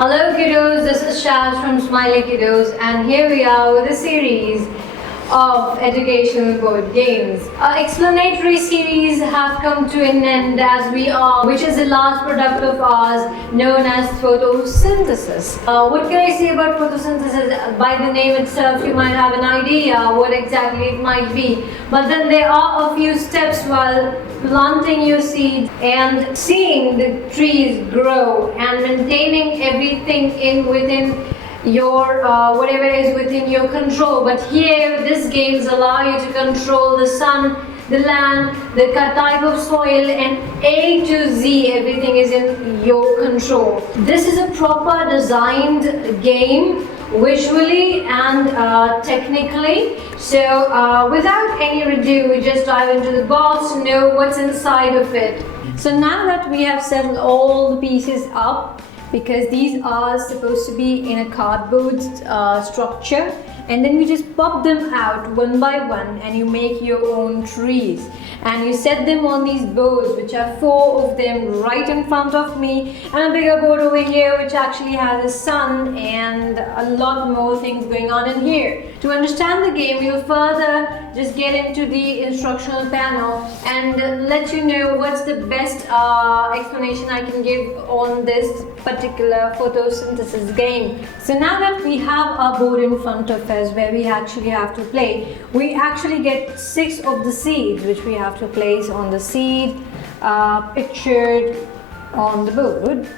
Hello kiddos, this is Shaz from Smily Kiddos and here we are with a series of educational board games. Our explanatory series have come to an end as we are, which is the last product of ours known as photosynthesis. What can I say about photosynthesis? By the name itself you might have an idea what exactly it might be, but then there are a few steps while planting your seeds and seeing the trees grow and maintaining everything within your whatever is within your control. But here these games allow you to control the sun, the land, the type of soil, and A to Z, everything is in your control. This is a proper designed game visually and technically. So without any ado, we just dive into the box to know what's inside of it. So now that we have set all the pieces up, because these are supposed to be in a cardboard structure, and then you just pop them out one by one and you make your own trees and you set them on these boards, which are 4 of them right in front of me, and a bigger board over here which actually has a sun and a lot more things going on in here. To understand the game, we'll further just get into the instructional panel and let you know what's the best explanation I can give on this particular photosynthesis game. So now that we have our board in front of us where we actually have to play, we actually get 6 of the seeds which we have to place on the seed pictured on the board.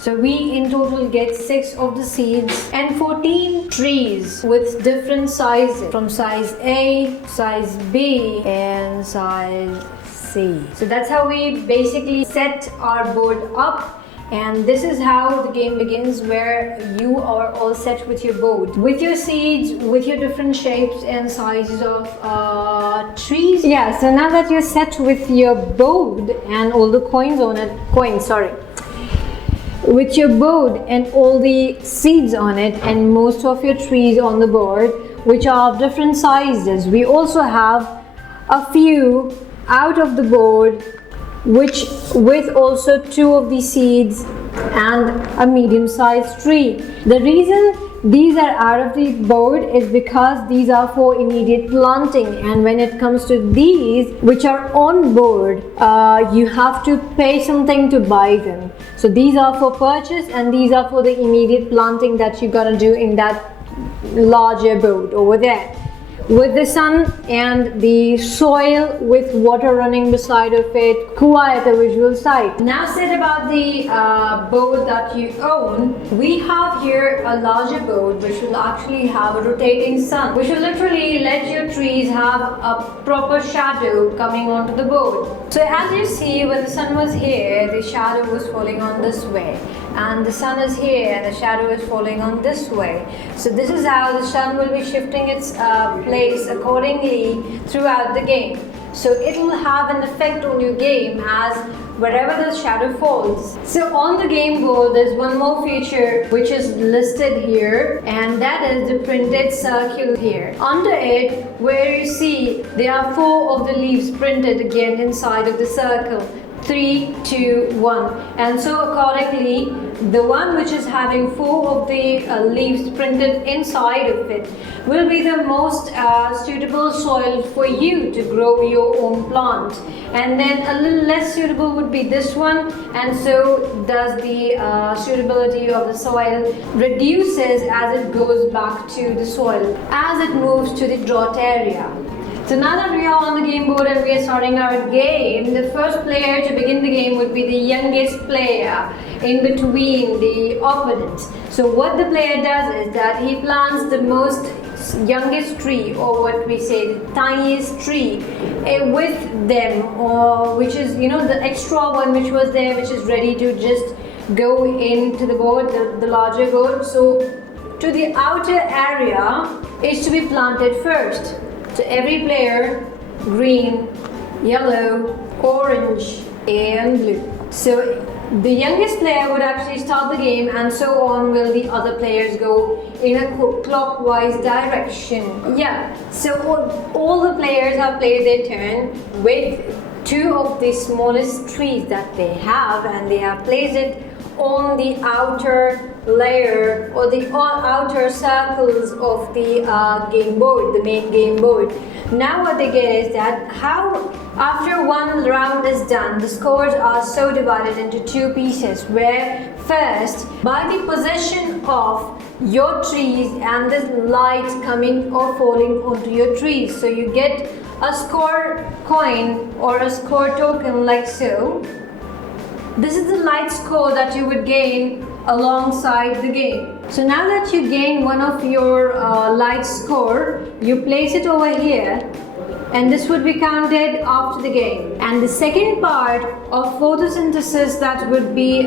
So we in total get 6 of the seeds and 14 trees with different sizes, from size A, size B and size C. So that's how we basically set our board up. And this is how the game begins, where you are all set with your board, with your seeds, with your different shapes and sizes of trees. Yeah, so now that you're set with your board and all the with your board and all the seeds on it and most of your trees on the board, which are of different sizes, we also have a few out of the board which with also 2 of the seeds and a medium-sized tree. The reason these are out of the board is because these are for immediate planting, and when it comes to these which are on board, you have to pay something to buy them. So these are for purchase and these are for the immediate planting that you're gonna do in that larger board over there, with the sun and the soil with water running beside of it, quite a visual sight. Now said about the board that you own, we have here a larger board which will actually have a rotating sun, which will literally let your trees have a proper shadow coming onto the board. So as you see, when the sun was here, the shadow was falling on this way, and the sun is here and the shadow is falling on this way. So this is how the sun will be shifting its place accordingly throughout the game. So it will have an effect on your game as wherever the shadow falls. So on the game board there's one more feature which is listed here, and that is the printed circle here. Under it, where you see there are 4 of the leaves printed again inside of the circle. 3, 2, 1, and so accordingly the one which is having 4 of the leaves printed inside of it will be the most suitable soil for you to grow your own plant, and then a little less suitable would be this one, and so does the suitability of the soil reduces as it goes back to the soil as it moves to the drought area. So now that we are on the game board and we are starting our game, the first player to begin the game would be the youngest player in between the opponents. So what the player does is that he plants the most youngest tree, or what we say the tiniest tree, with them, or which is, you know, the extra one which was there, which is ready to just go into the board, the larger board. So to the outer area is to be planted first. So every player, green, yellow, orange and blue. So the youngest player would actually start the game, and so on will the other players go in a clockwise direction. Yeah, so all the players have played their turn with 2 of the smallest trees that they have, and they have placed it on the outer layer or the outer circles of the game board, the main game board. Now what they get is that how after one round is done, the scores are so divided into two pieces, where first, by the position of your trees and the light coming or falling onto your trees, so you get a score coin or a score token like so. This is the light score that you would gain alongside the game. So now that you gain one of your light score, you place it over here, and this would be counted after the game. And the second part of photosynthesis that would be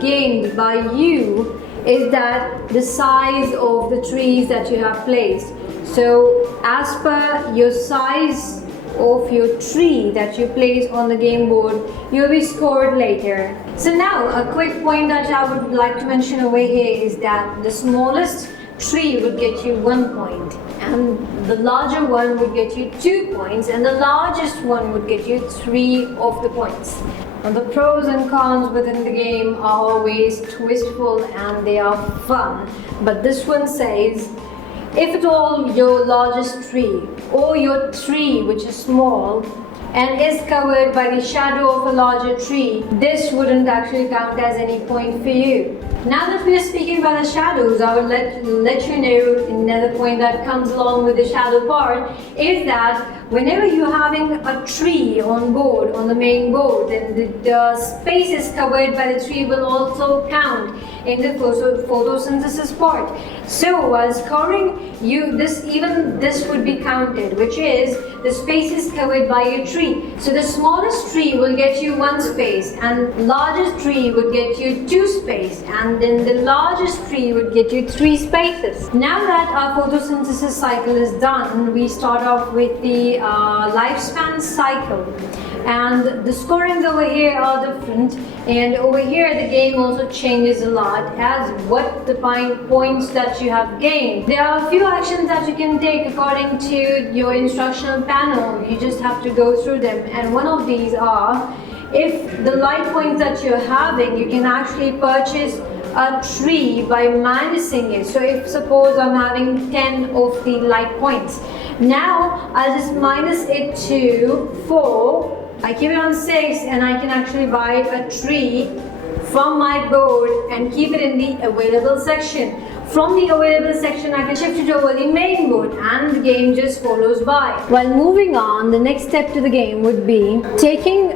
gained by you is that the size of the trees that you have placed. So as per your size of your tree that you place on the game board, you'll be scored later. So now a quick point that I would like to mention over here is that the smallest tree would get you 1 point, and the larger one would get you 2 points, and the largest one would get you 3 of the points. Now the pros and cons within the game are always twistful and they are fun, but this one says, if at all your largest tree or your tree which is small and is covered by the shadow of a larger tree, this wouldn't actually count as any point for you. Now that we are speaking about the shadows, I will let you know another point that comes along with the shadow part is that whenever you're having a tree on board, on the main board, then the spaces covered by the tree will also count in the photosynthesis part. So while scoring, this would be counted, which is the spaces covered by your tree. So the smallest tree will get you 1 space, and largest tree would get you 2 space, and then the largest tree would get you 3 spaces. Now that our photosynthesis cycle is done, we start off with the lifespan cycle. And the scorings over here are different, and over here the game also changes a lot as what the points that you have gained. There are a few actions that you can take according to your instructional panel. You just have to go through them, and one of these are, if the light points that you're having, you can actually purchase a tree by minusing it. So if suppose I'm having 10 of the light points, now I'll just minus it to 4. I keep it on 6, and I can actually buy a tree from my board and keep it in the available section. From the available section, I can shift it over the main board, and the game just follows by. While moving on, the next step to the game would be taking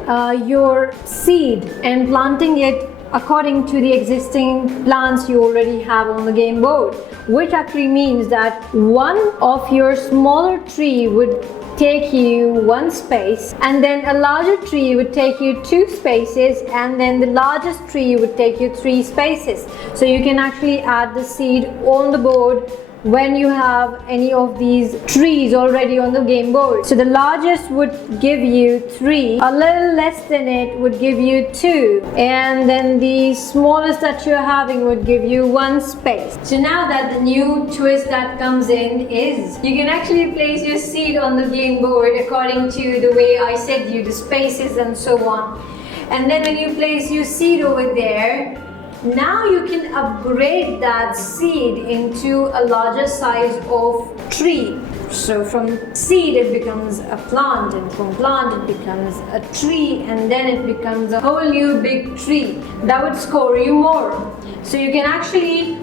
your seed and planting it according to the existing plants you already have on the game board, which actually means that one of your smaller tree would take you 1 space, and then a larger tree would take you 2 spaces, and then the largest tree would take you 3 spaces. So you can actually add the seed on the board when you have any of these trees already on the game board. So the largest would give you 3, a little less than it would give you 2, and then the smallest that you're having would give you 1 space. So now that the new twist that comes in is you can actually place your seed on the game board according to the way I said you, the spaces and so on. And then when you place your seed over there, now you can upgrade that seed into a larger size of tree. So from seed it becomes a plant, and from plant it becomes a tree, and then it becomes a whole new big tree that would score you more. So you can actually,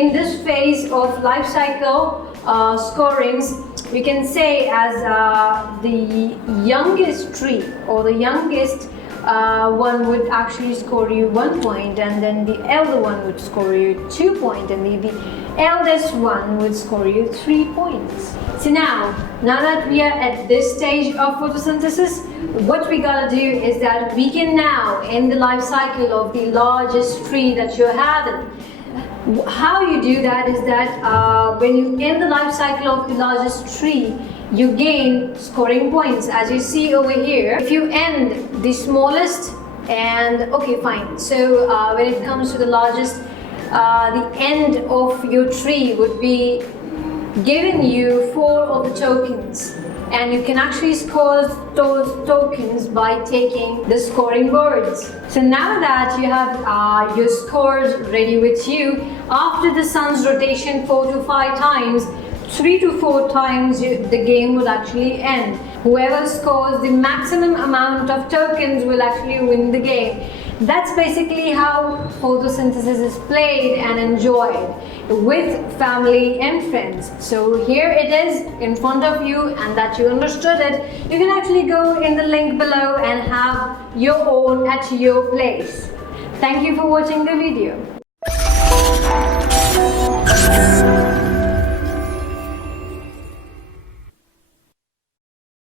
in this phase of life cycle scorings, we can say as the youngest tree or the youngest one would actually score you 1 point, and then the elder one would score you 2 points, and the eldest one would score you 3 points. So now that we are at this stage of photosynthesis, what we gotta do is that we can now end the life cycle of the largest tree that you're having. How you do that is that when you end the life cycle of the largest tree, you gain scoring points, as you see over here. If you end the smallest, and okay fine, so when it comes to the largest, the end of your tree would be giving you 4 of the tokens. and you can actually score those tokens by taking the scoring boards. So now that you have your scores ready with you, after the sun's rotation 4 to 5 times, 3 to 4 times the game would actually end. Whoever scores the maximum amount of tokens will actually win the game. That's basically how photosynthesis is played and enjoyed with family and friends. So here it is in front of you, and that you understood it, you can actually go in the link below and have your own at your place. Thank you for watching the video.